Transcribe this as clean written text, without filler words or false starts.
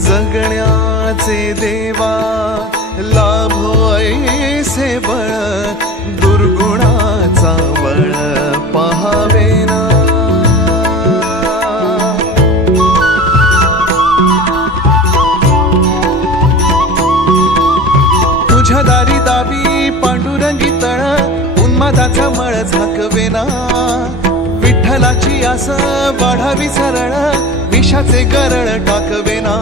जगण्याचे देवा लाभो ऐसे बळ दुर्गुणाचा बळ पहावेना। तुझ्या दारी दावी पांडुरंगी तळ उन्मादाचा मळ झाकवेना। विठ्ठलाची आस वाढावी सरळ विषाचे गरळ टाकवेना।